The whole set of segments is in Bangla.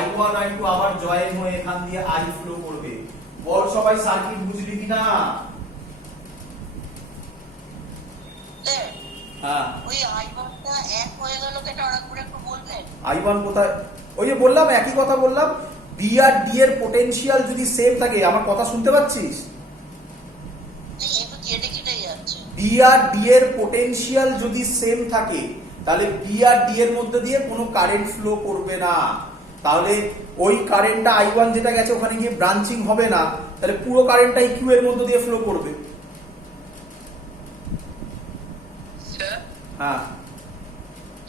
I1 I2 আবার জয়েন হয়ে এখান দিয়ে I ফ্লো করবে। বল সবাই সার্কিট বুঝলি কিনা? হ্যাঁ, ওই I1 টা এক হয়ে গেল কেন আরেকবার একটু বলবেন? I1 কোথায়? ওই যে বললাম, একই কথা বললাম, বি আর ডি এর পোটেনশিয়াল যদি সেম থাকে, আমার কথা শুনতে পাচ্ছিস? একটু কেটে কেটে যাচ্ছে। বি আর ডি এর পোটেনশিয়াল যদি সেম থাকে, তাহলে বি আর ডি এর মধ্যে দিয়ে কোনো কারেন্ট ফ্লো করবে না। তাহলে ওই কারেন্টটা I1 যেটা গেছে ওখানে গিয়ে ব্রাঞ্চিং হবে না, তাহলে পুরো কারেন্টটাই কিউ এর মধ্যে দিয়ে ফ্লো করবে। স্যার, হ্যাঁ,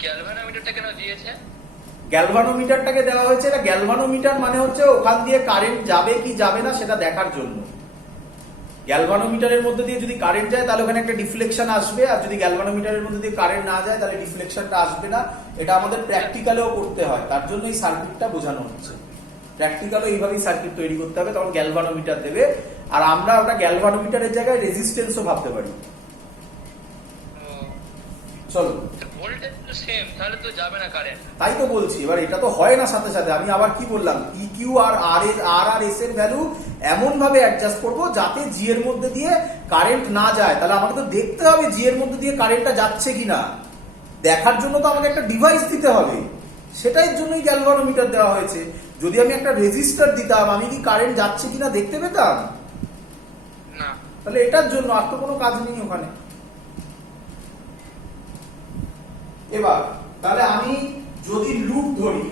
গ্যালভানোমিটারটা কেন দিয়েছে? গ্যালভানোমিটারটাকে দেওয়া হয়েছে, এটা গ্যালভানোমিটার মানে হচ্ছে ওখান দিয়ে কারেন্ট যাবে কি যাবে না সেটা দেখার জন্য। গ্যালভানোমিটারের মধ্যে দিয়ে যদি কারেন্ট যায় তাহলে ওখানে একটা ডিফ্লেকশন আসবে, আর যদি গ্যালভানোমিটারের মধ্যে দিয়ে কারেন্ট না যায় তাহলে ডিফ্লেকশনটা আসবে না। এটা আমাদের প্র্যাকটিক্যালেও করতে হয়, তার জন্য এই সার্কিটটা বোঝানো হচ্ছে। প্র্যাকটিক্যালও এইভাবেই সার্কিট তৈরি করতে হবে, তখন গ্যালভানোমিটার দেবে, আর আমরা ওটা গ্যালভানোমিটারের জায়গায় রেজিস্ট্যান্সও ভাবতে পারি। চলো, ভোল্টেজ তো সেম, তাহলে তো যাবে না কারেন্ট। তাই তো বলছি, এবার এটা তো হয় না সাথে সাথে। আমি আবার কি বললাম, PQ আর আর এস এর ভ্যালু এমন ভাবে অ্যাডজাস্ট করব যাতে জি এর মধ্যে দিয়ে কারেন্ট না যায়। তাহলে আমাকে তো দেখতে হবে জি এর মধ্যে দিয়ে কারেন্টটা যাচ্ছে কিনা, দেখার জন্য তো আমাকে একটা ডিভাইস দিতে হবে। সেটাই জন্যই গ্যালভানোমিটার দেওয়া হয়েছে। যদি আমি একটা রেজিস্টার দিতাম, আমি কি কারেন্ট যাচ্ছে কিনা দেখতে পেতাম না। তাহলে এটার জন্য আর তো কোনো কাজ নেই ওখানে। এবার তাহলে আমি যদি লুপ ধরি,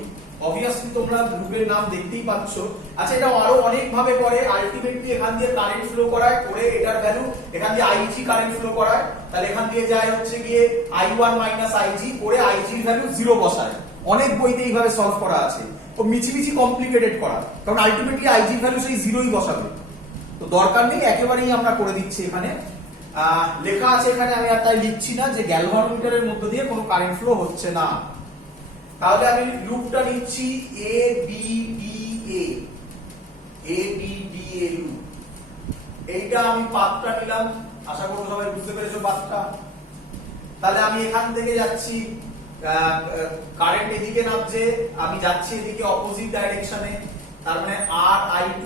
অবভিয়াসলি তোমরা লুপের নাম দেখতেই পাচ্ছ। আচ্ছা, এটা আরো অনেক ভাবে করে। আলটিমেটলি এখান দিয়ে কারেন্ট ফ্লো করায়, করে এটার ভ্যালু এখান দিয়ে আইজি কারেন্ট ফ্লো করায়, তাহলে এখান দিয়ে যায় হচ্ছে গিয়ে I1 মাইনাস আইজি, করে আইজির ভ্যালু 0 বসায়। অনেক বইতে এইভাবে সলভ করা আছে। ও মিছিমিছি কমপ্লিকেটেড করা, কারণ আলটিমেটলি আইজির ভ্যালু সেই 0ই বসাবে। তো দরকার নেই, একেবারেই আমরা করে দিচ্ছি। এখানে লেখা আছে, এখানে আমি আর তাই লিখছি না যে গ্যালভানোমিটারের মধ্যে দিয়ে কোনো কারেন্ট ফ্লো হচ্ছে না। তাহলে আমি লুপটা নিচ্ছি A B D A loop. এইটা আমি পাথটা নিলাম, আশা করব সবাই বুঝতে পেরেছো পাথটা। তাহলে আমি এখান থেকে যাচ্ছি, কারেন্ট এদিকে নামছে, আমি যাচ্ছি এদিকে অপোজিট ডাইরেকশনে, তার মানে আর I2।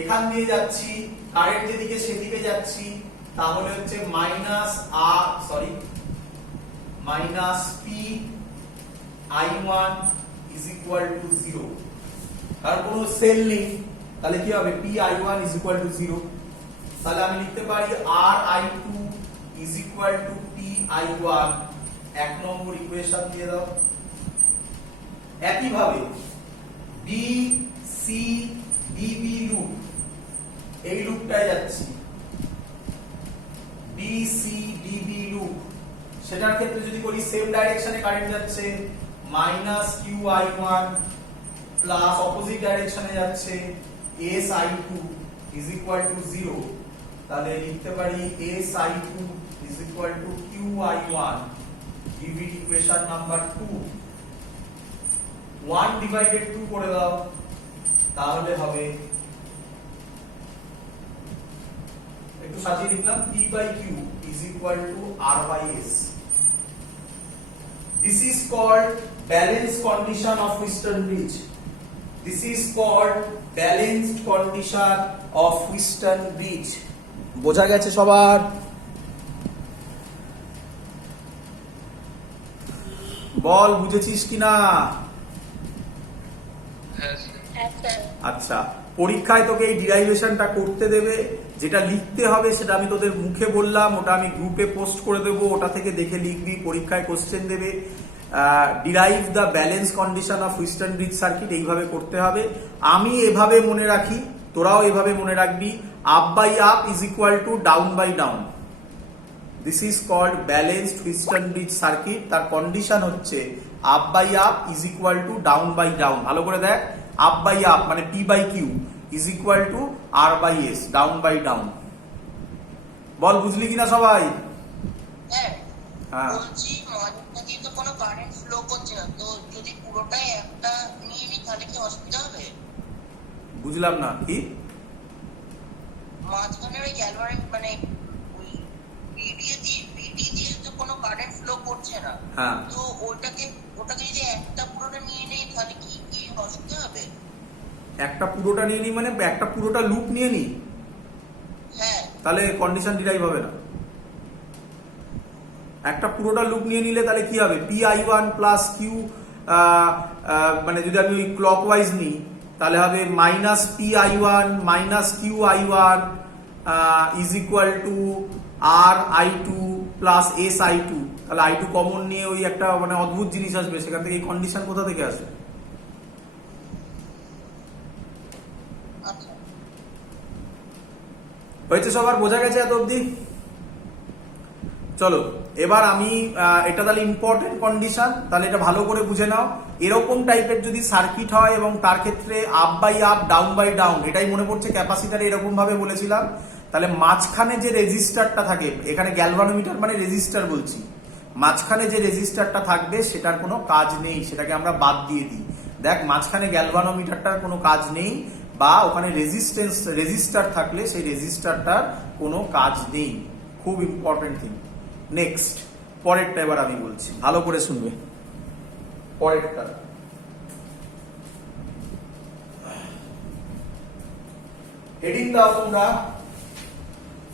এখান দিয়ে যাচ্ছি, কারেন্ট যেদিকে সেদিকে যাচ্ছি, তাহলে হচ্ছে minus P I1 is equal to 0। কারণ কোনো সেল নেই, তাহলে কি হবে? P I1 is equal to 0। তাহলে আমি লিখতে পারি আর I2 is equal to P I1। এক নম্বর ইকুয়েশন দিয়ে দাও। একইভাবে বি সি ডিবি লুপ, এই লুপটায় যাচ্ছি, বি সি ডিবি লুপ, সেটার ক্ষেত্রে যদি করি সেম ডাইরেকশনে কারেন্ট যাচ্ছে, minus Q I1 plus opposite ডাইরেকশনে যাচ্ছে S I2 is equal two 0। তাহলে লিখতে পারি S I2 is equal to Q I1, give it equation number 2। 1 divided 2 করে দাও, তাহলে হবে, একটু সাজিয়ে লিখলাম, P by Q is equal to R by S. This is called balanced condition of Wheatstone bridge. This is called balanced condition of Wheatstone bridge. বোঝা গেছে সবার? বল, বুঝেছিস কিনা? আচ্ছা, পরীক্ষায় তোকে এই ডিরাইভেশনটা করতে দেবে, যেটা লিখতে হবে সেটা আমি তোদের মুখে বললাম, ওটা আমি গ্রুপে পোস্ট করে দেবো, ওটা থেকে দেখে লিখবি। পরীক্ষায় কোশ্চেন দেবে, derive the balance condition of Wheatstone bridge circuit, এইভাবে করতে হবে। আমি এভাবে মনে রাখি, তোরাও এভাবে মনে রাখবি, up by up is equal to down by down. This is called balanced Wheatstone bridge circuit. তার কন্ডিশন হচ্ছে up by up is equal to down by down. ভালো করে দেখ, আপ বাই আপ মানে P by Q is equal to R by S, down by down. বল, বুঝলি কিনা সবাই? হ্যাঁ, বলছি মাঝখানে তো কোনো কারেন্ট ফ্লো করছে না, তো যদি পুরোটাই একটা নিয়ে নিই তাহলে কি অসুবিধা হবে? বুঝলাম না কি? মাঝখানে ওই গ্যালভানিক মানে ওই বিডি দিয়ে তো কোনো কারেন্ট ফ্লো করছে না, হ্যাঁ, তো ওটাকে যদি একটা পুরোটা নিয়ে নেই তাহলে কি একটা পুরোটা নিয়ে নিই মানে একটা পুরোটা লুপ নিয়ে নিই, হ্যাঁ তাহলে কন্ডিশন ডিরাইভ হবে না। একটা পুরোটা লুপ নিয়ে নিলে তাহলে কি হবে, P I one plus Q, মানে যদি আমি ক্লকওয়াইজ নিই তাহলে হবে minus P I one minus Q I one is equal to R I two plus S I two. তাহলে আই টু কমন নিয়ে ওই একটা মানে অদ্ভুত জিনিস আসবে, সেখান থেকে এই কন্ডিশন কোথা থেকে আসবে? আচ্ছা হয়েছে, সবার বোঝা গেছে এত অবধি? চলো এবার আমি এটা তাহলে ইম্পর্টেন্ট কন্ডিশন, তাহলে এটা ভালো করে বুঝে নাও। এরকম টাইপের যদি সার্কিট হয় এবং তার ক্ষেত্রে up by up down by down, এটাই মনে পড়ছে ক্যাপাসিটারে এরকম ভাবে বলেছিলাম, তাহলে মাঝখানে যে রেজিস্টারটা থাকে, এখানে গ্যালভানোমিটার মানে রেজিস্টার বলছি, মাঝখানে যে রেজিস্টারটা থাকবে সেটার কোনো কাজ নেই, সেটাকে আমরা বাদ দিয়ে দিই। দেখ মাঝখানে গ্যালভানোমিটারটার কোনো কাজ নেই, বা ওখানে রেজিস্টার থাকলে সেই রেজিস্টারটার কোনো কাজ নেই। খুব ইম্পর্টেন্ট থিং। নেক্সট, পরেরটা এবার আমি বলছি, ভালো করে শুনবে পরেরটা। হেডিং দাও তোমরা।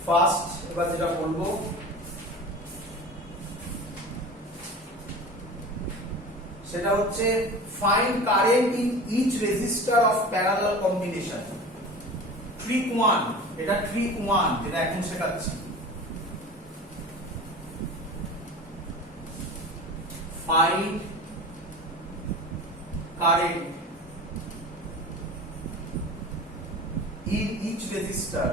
ফার্স্ট এবার যেটা বলবো সেটা হচ্ছে find current in each resistor of parallel combination. Trick 1, এটা ট্রিক 1 যেটা এখন শেখাচ্ছি। Find current in each resistor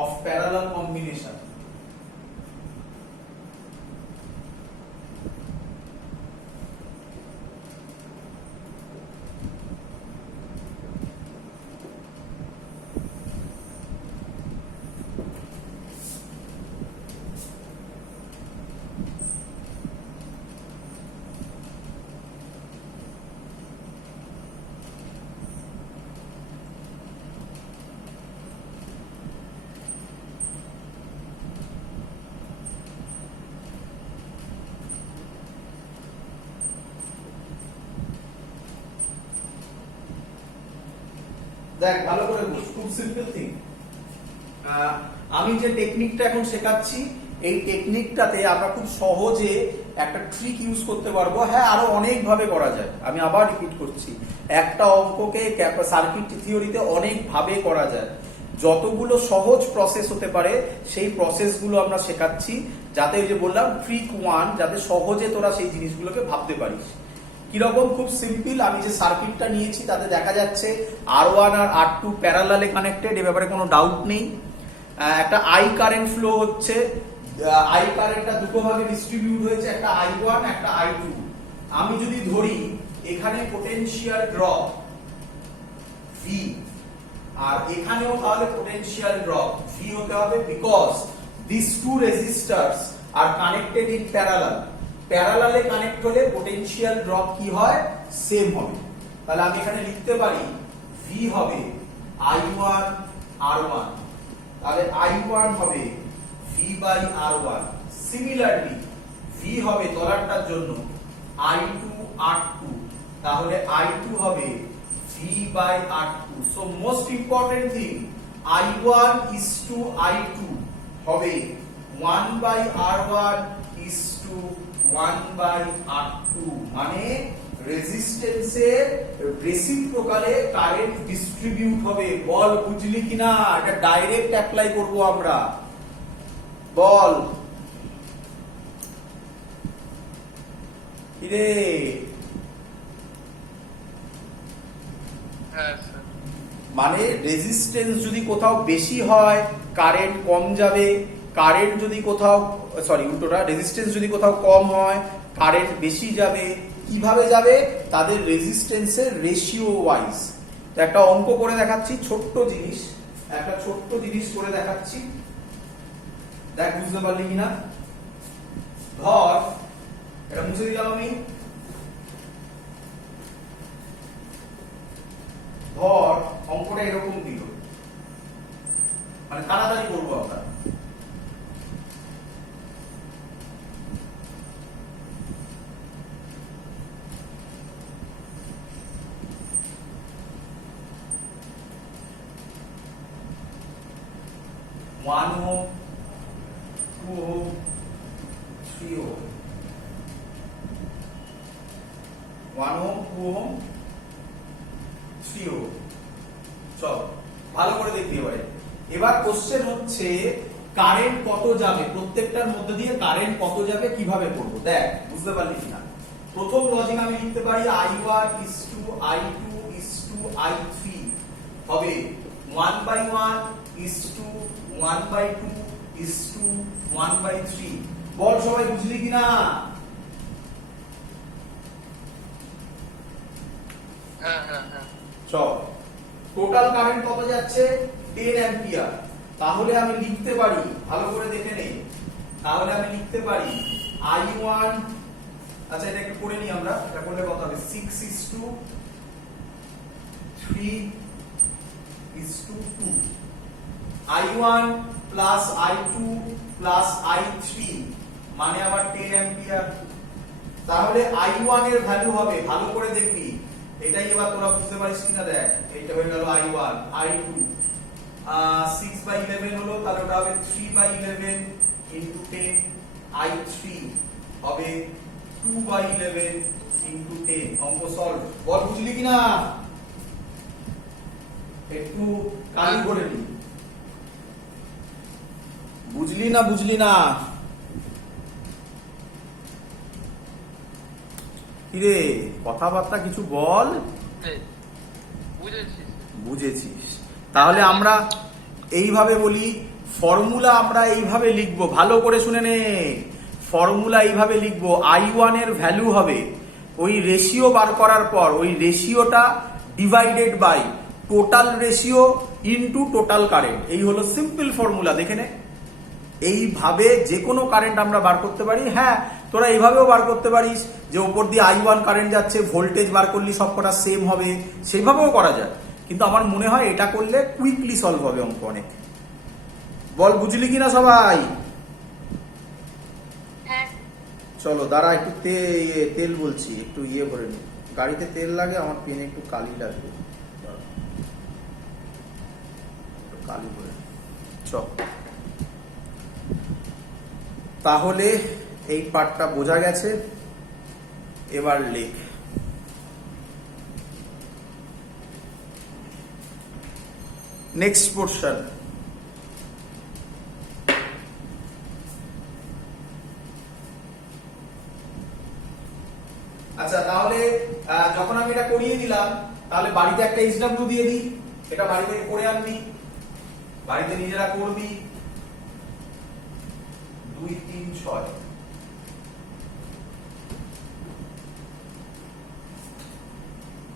of parallel combination. দেখ ভালো করে বুঝ, খুব সিম্পল থিং। আমি যে টেকনিকটা এখন শেখাচ্ছি এই টেকনিকটাতে আমরা খুব সহজে একটা ট্রিক ইউজ করতে পারবো। হ্যাঁ, আরো অনেক ভাবে করা যায়, আমি আবার রিপিট করছি, একটা অঙ্ককে সার্কিট থিওরিতে অনেক ভাবে করা যায়। যতগুলো সহজ প্রসেস হতে পারে সেই প্রসেসগুলো আমরা শেখাচ্ছি, যাতে ওই যে বললাম ট্রিক 1, যাতে সহজে তোরা সেই জিনিসগুলোকে ভাবতে পারিস। কিরকম? খুব সিম্পল। আমি যে সার্কিটটা নিয়েছি তাতে দেখা যাচ্ছে R1 আর R2 প্যারালালে কানেক্টেড, এ ব্যাপারে কোনো ডাউট নেই। একটা আই কারেন্ট ফ্লো হচ্ছে, আই কারেন্টটা দুটো ভাগে ডিস্ট্রিবিউট হয়েছে, একটা I1 একটা I2। আমি যদি ধরি এখানে পোটেনশিয়াল ড্রপ V, আর এখানেও তাহলে পোটেনশিয়াল ড্রপ V হতে হবে, because this two resistors are connected in parallel. প্যারালালে কানেক্ট হলে পোটেনশিয়াল ড্রপ কি হয়? সেম হবে। তাহলে আমি এখানে লিখতে পারি V হবে I1 R1, তাহলে I1 হবে V by R1। Similarly V হবে তলারটার জন্য I2 R2, তাহলে I2 হবে V by R2। So most important thing, I1 is to I2 হবে 1 by R1 is to 1 by R2, মানে রেজিস্ট্যান্সের রেসিপ্রোকালে কারেন্ট ডিস্ট্রিবিউট হবে। বল বুঝলি কিনা? এটা ডাইরেক্ট অ্যাপ্লাই করব আমরা। বল কিরে? হ্যাঁ স্যার। মানে রেজিস্ট্যান্স যদি কোথাও বেশি হয় কারেন্ট কম যাবে, কারেন্ট যদি কোথাও উল্টোটা, রেজিস্ট্যান্স যদি কোথাও কম হয় কারেন্ট বেশি যাবে। কিভাবে যাবে? তাদের রেজিস্ট্যান্সের রেশিও ওয়াইজ। তো একটা অঙ্ক করে দেখাচ্ছি, ছোট্ট জিনিস, একটা ছোট্ট জিনিস করে দেখাচ্ছি, দেখ বুঝতে পারলি কিনা। ধর এটা মুছে দিলাম আমি। ধর অঙ্কটা এরকম দিল, মানে তাড়াতাড়ি করবো আমরা। 1 ohm, 2 ohm, 3 ohm, 1 ohm, 2 ohm, 3 ohm। চল ভালো করে দেখবি এবারে। এবার কোশ্চেন হচ্ছে কারেন্ট কত যাবে, প্রত্যেকটার মধ্যে দিয়ে কারেন্ট কত যাবে কিভাবে করব দেখ, বুঝতে পারলি কিনা। প্রথম লজিক আমি লিখতে পারি I1 I2 I3 হবে 1/1 1/2 1/3। বল সবাই বুঝলি কিনা? হ্যাঁ হ্যাঁ হ্যাঁ। চল টোটাল কারেন্ট কত যাচ্ছে 10 অ্যাম্পিয়ার। তাহলে আমি লিখতে পারি, ভালো করে দেখে নেই, তাহলে আমি লিখতে পারি I1, আচ্ছা এটা একটু করে নিই আমরা, এটা করলে কত হবে 6:3:2 I1 plus I2 plus I3 মানে আবার 10 অ্যাম্পিয়ার। তাহলে I1 এর ভ্যালু হবে, ভালো করে দেখবি, এটাই এবার তোরা বুঝতে পারিস কিনা দেখ। এইটা হয়ে গেল I1, I2 6/11 হলো, তাহলে ওটা হবে 3/11 into 10, I3 হবে 2/11 into 10। অঙ্ক সলভ। বল বুঝলি কিনা? একটু কালি করে নি, বুঝলি না বুঝলি না? কিরে কথাবার্তা কিছু বল। বুঝেছিস? বুঝেছিস। তাহলে আমরা এইভাবে বলি, ফর্মুলা আমরা এইভাবে লিখবো, ভালো করে শুনে নে। ফর্মুলা এইভাবে লিখবো, I1 এর ভ্যালু হবে ওই রেশিও বার করার পর ওই রেশিওটা divided by total ratio into total current. এই হলো সিম্পল ফর্মুলা, দেখে নে। এইভাবে যে কোনো কারেন্ট আমরা বার করতে পারি। হ্যাঁ, তোরা এইভাবেও বার করতে পারিস যে উপর দিয়ে I1 কারেন্ট যাচ্ছে, ভোল্টেজ বার করলে সবকটা সেম হবে, সেইভাবেও করা যায়। কিন্তু আমার মনে হয় এটা করলে কুইকলি সলভ হবে অঙ্ক অনেক। বল বুঝলি কিনা সবাই? হ্যাঁ। চলো দাঁড়া, একটু তেল বলছি, একটু ইয়ে ভরে নি। গাড়িতে তেল লাগে, আমার পেনে একটু কালি লাগবে, কালি ভরে চল। তাহলে এই পার্টটা বোঝা গেছে, এবার লেখ। Next portion. আচ্ছা তাহলে যখন আমি এটা করিয়ে দিলাম, তাহলে বাড়িতে একটা SW দিয়ে দিই, এটা বাড়ি থেকে করে আনবি, বাড়িতে নিজেরা করবি। 2 3 6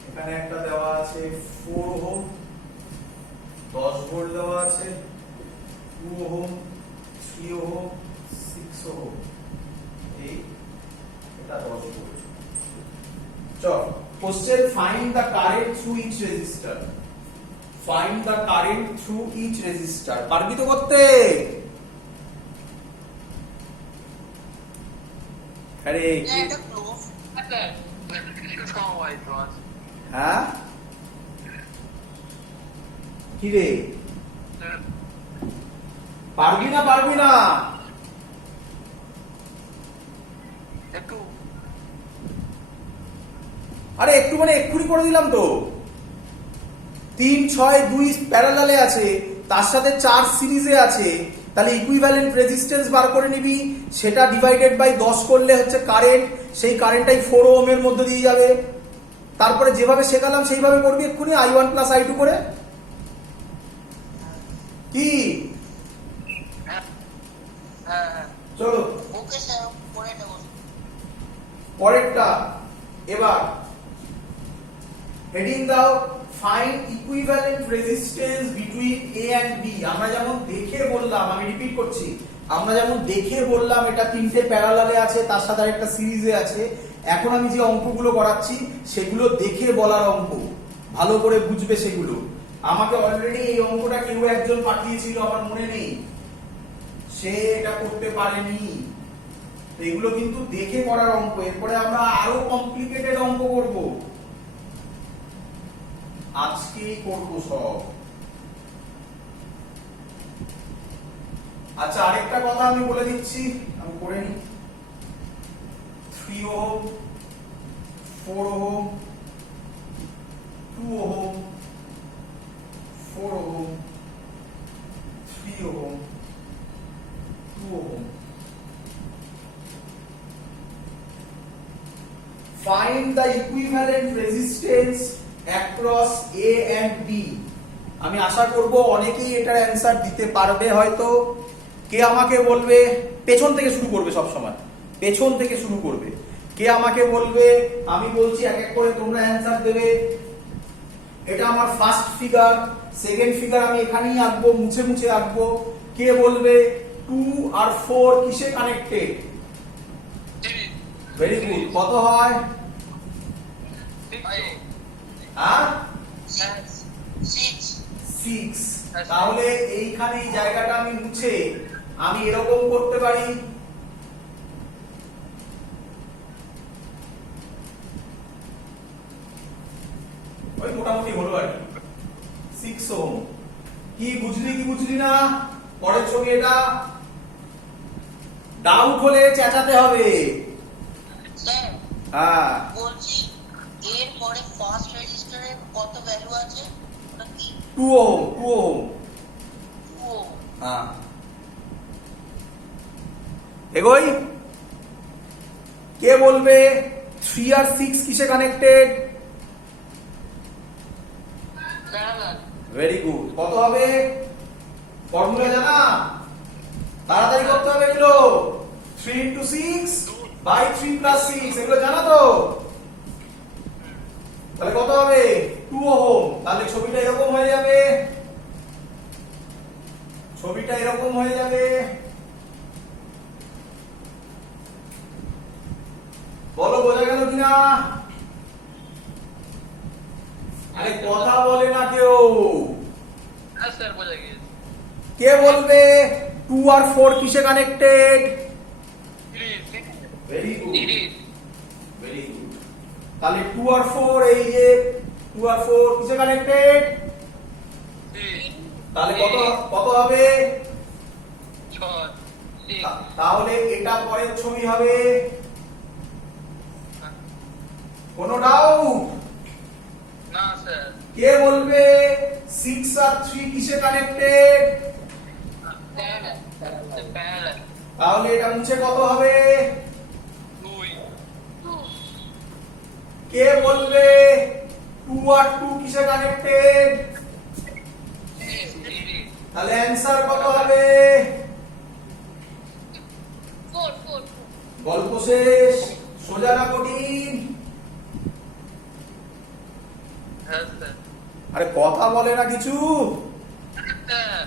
এখানে একটা দেওয়া আছে 4 ওহম, 10 ভোল্ট দেওয়া আছে, 2 ওহম, 3 ওহম, 6 ওহম, এই এটা 10 ভোল্ট। চল question, find the current through each resistor. Find the current through each resistor. পারবি তো করতে? আরে এটা ক্লোজ। হ্যাঁ কি রে, পারবি না পারবি না? একটু আরে একটু মানে এক্ষুনি করে দিলাম তো। 3 6 2 প্যারালালে আছে, তার সাথে 4 সিরিজে আছে, তাহলে ইকুইভ্যালেন্ট রেজিস্ট্যান্স বার করে নিবি, সেটা ডিভাইডেড বাই 10 করলে হচ্ছে কারেন্ট, সেই কারেন্টটাই 4 ওহম এর মধ্যে দিয়ে যাবে। তারপরে যেভাবে শেখালাম সেইভাবে করবি এক্ষুনি, I1 প্লাস I2 করে। কি হ্যাঁ হ্যাঁ হ্যাঁ। চলো ওকে স্যার, করে নেব। পরেরটা। এবার হেডিং দাও, find equivalent resistance between A and B. আমরা যেমন দেখে বললাম, আমি রিপিট করছি, আমরা যেমন দেখে বললাম এটা তিনটে প্যারালালে আছে, তার সাথে আরেকটা সিরিজে আছে। এখন আমি যে অঙ্কগুলো করাচ্ছি সেগুলো দেখে বলার অঙ্ক, ভালো করে বুঝবে সেগুলো। আমাকে অলরেডি এই অঙ্কটা কেউ একজন পাঠিয়েছিল, আমার মনে নেই, সে এটা করতে পারেনি। এগুলো কিন্তু দেখে করার অঙ্ক। এরপরে আমরা আরো কমপ্লিকেটেড অঙ্ক করব, আজকেই করব সব। আচ্ছা আরেকটা কথা আমি বলে দিচ্ছি, আমি করে নিই। 3 ohm, 4 ohm, 2 ohm, 4 ohm, 3 ohm, 2 ohm. Find the equivalent resistance across A and B. আমি আশা করব অনেকেই এটার অ্যান্সার দিতে পারবে হয়তো। কে আমাকে বলবে, পেছন থেকে শুরু করবে, সব সময় পেছন থেকে শুরু করবে। কে আমাকে বলবে, আমি বলছি এক এক করে তোমরা অ্যান্সার দেবে। এটা আমার ফার্স্ট ফিগার, সেকেন্ড ফিগার আমি এখানেই আঁকবো, মুছে মুছে আঁকবো। কে বলবে 2 আর 4 কিসে কানেক্টেড? Very good. কত হয়? হ্যাঁ, 6। তাহলে এইখানে এই জায়গাটা আমি মুছে আমি এরকম করতে পারি, ওই মোটামুটি হলো আর কি, 6 ওহম। কি বুঝলি কি বুঝলি না? পরের ছবি এটা। ডাউট হলে চেঁচাতে হবে। স্যার হ্যাঁ, বলছি এর পরে ফার্স্ট রেজিস্টারের কত ভ্যালু আছে? ওটা কি? 2 ওহম, 2 ওহম। 2 ওহম। হ্যাঁ, এগোই। কে বলবে 3 আর 6 কিসে কানেক্টেড? প্যারালাল। Very good. কত হবে? ফর্মুলা জানা? তাড়াতাড়ি করতে হবে এগুলো। 3 into 6 by 3 plus 6, এগুলো জানা তো? তাহলে কত হবে? 2 ওহম। তাহলে ছবিটা এরকম হয়ে যাবে, ছবিটা এরকম হয়ে যাবে। বলো বোঝা গেল কিনা? আরে কথা বলে না কেউ। হ্যাঁ স্যার বোঝা গিয়েছে। কে বলবে 2 আর 4 কিসে connected? Very good, very good. তাহলে 2 আর 4, এই যে 2 আর 4 কিসে কানেক্টেড? তাহলে কত কত হবে? 6। তাহলে এটা পরের ছবি হবে। কোনো ডাউট? না স্যার। কে বলবে 6 আর 3 কিসে কানেক্টেড? প্যারালাল। তাহলে এটা মুছে কত হবে? 2। কে বলবে 2 আর 2 কিসে কানেক্টেড? তাহলে অ্যান্সার কত হবে? 4 4। গল্প শেষ। সোজা না কঠিন? হ্যাঁ স্যার। আরে কথা বলে না কিছু। হ্যাঁ।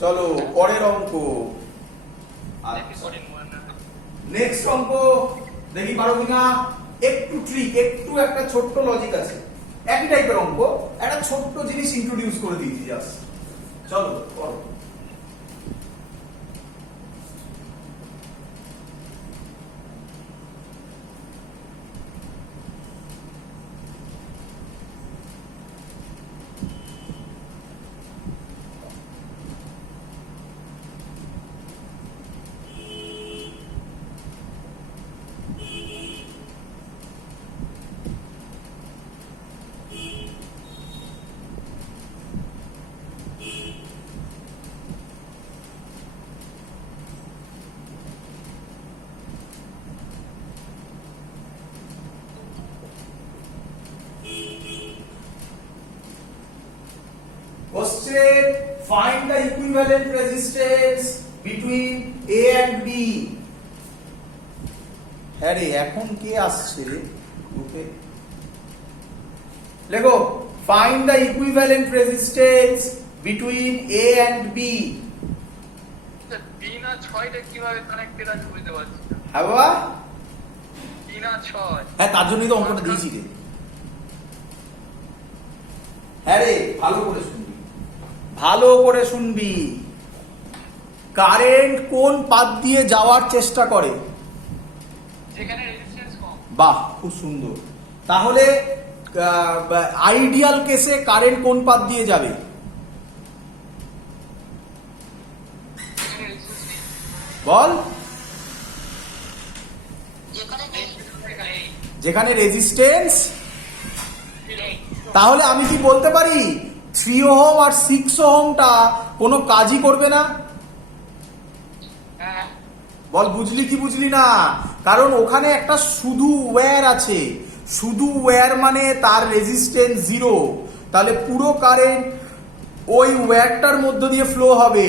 চলো পরের অঙ্ক। নেক্সট অঙ্ক দেখি পারো কিনা। একটু ট্রিক, একটু একটা ছোট্ট লজিক আছে। একই টাইপের অঙ্ক, একটা ছোট্ট জিনিস ইন্ট্রোডিউস করে দিয়েছি জাস্ট। চলো করো। Question: find the equivalent resistance between A and B. হ্যাঁ রে, এখন কে আসছে গ্রুপে? লেখো find the equivalent resistance between A and B. 3 আর 6টা কিভাবে কানেক্টেড আছে বুঝতে পারছি না। হ্যাঁ বাবা, 3 আর 6। হ্যাঁ তার জন্যই তো অঙ্কটা দিয়েছি রে। হ্যাঁ রে, ভালো করে শুনবি, ভালো করে শুনবি। কারেন্ট কোন পাত দিয়ে যাওয়ার চেষ্টা করে? যেখানে রেজিস্ট্যান্স কম। বাহ, খুব সুন্দর। তাহলে আইডিয়াল কেসে কারেন্ট কোন পাত দিয়ে যাবে? যেখানে বল। যেখানে নেই। এই যেখানে রেজিস্ট্যান্স নেই। তাহলে আমি কি বলতে পারি 3 ওহম আর 6 ওহমটা কোনো কাজই করবে না? হ্যাঁ বল বুঝলি কি বুঝলি না? কারণ ওখানে একটা শুধু ওয়্যার আছে, শুধু ওয়্যার মানে তার রেজিস্ট্যান্স 0, তাহলে পুরো কারেন্ট ওই ওয়্যারটার মধ্য দিয়ে ফ্লো হবে,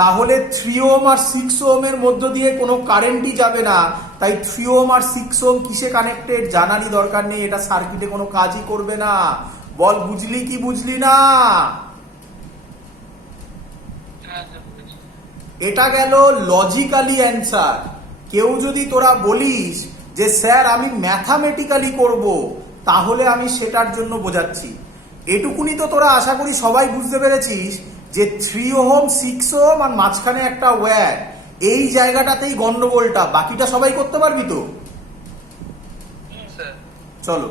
তাহলে 3 ওহম আর 6 ওহমের মধ্য দিয়ে কোনো কারেন্টই যাবে না। তাই 3 ওহম আর 6 ওহম কিসে কানেক্টেড জানারই দরকার নেই, এটা সার্কিটে কোনো কাজই করবে না। বল বুঝলি কি বুঝলি না? হ্যাঁ স্যার, বুঝেছি। এটা গেল লজিক্যালি অ্যান্সার। কেউ যদি তোরা বলিস যে স্যার আমি ম্যাথামেটিক্যালি করব, তাহলে আমি সেটার জন্য বোঝাচ্ছি। এটুকুনি তো তোরা আশা করি সবাই বুঝতে পেরেছিস যে 3 ওহম 6 ওহম আর মাঝখানে একটা ওয়্যার, এই জায়গাটাতেই গন্ডগোলটা, বাকিটা সবাই করতে পারবি তো? স্যার চলো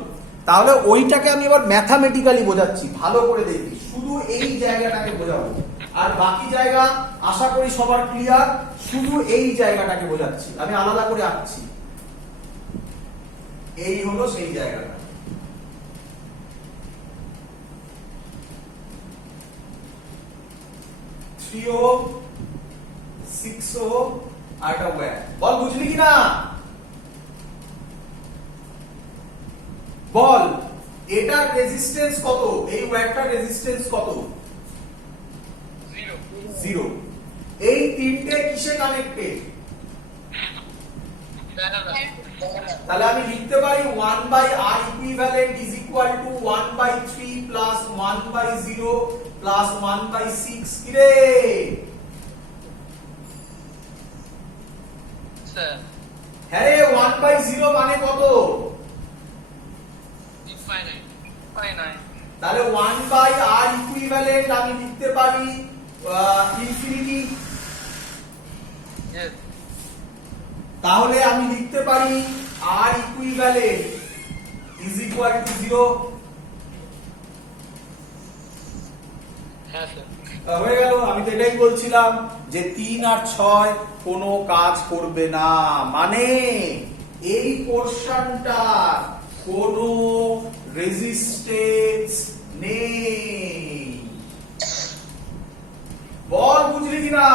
তাহলে ওইটাকে আমি এবার ম্যাথামেটিক্যালি বোঝাচ্ছি, ভালো করে দেখবি, শুধু এই জায়গাটাকে বোঝাবো, আর বাকি জায়গা আশা করি সবার ক্লিয়ার। শুধু এই জায়গাটাকে বোঝাচ্ছি, আমি আলাদা করে আঁকছি। এই হলো সেই জায়গাটা। থ্রি ওহম 6 ওহম আর একটা ওয়্যার। বল বুঝলি কি না? বল এটার রেজিস্ট্যান্স কত, এই ওয়্যারটার রেজিস্ট্যান্স কত? 0 0। এই তিনটে কিসে কানেক্টেড? প্যারালাল। তাহলে আমি লিখতে পারি 1/R equivalent is equal two 1/3 plus 1/0 plus 1/6। কি রে? স্যার হ্যাঁ রে, 1/0 মানে কত? ইনফাইনাইট। ইনফাইনাইট। তাহলে 1/R ইকুইভ্যালেন্ট আমি লিখতে পারি ইনফিনিটি। ইয়েস। তাহলে আমি লিখতে পারি R equivalent is equal two 0। হ্যাঁ স্যার। হয়ে গেল। আমি তো এটাই বলছিলাম যে 3 আর 6 কোনো কাজ করবে না, মানে এই পোরশনটা কোনো রেজিস্ট্যান্স নেই। বল বুঝলি কিনা?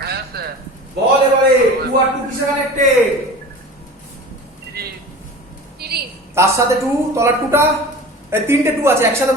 হ্যাঁ স্যার। বল এবারে 2 আর 2 কিসে কানেক্টেড? 3 সিরিজ। তার সাথে 2, তলার 2টা, তিনটে 2 আছে একসাথে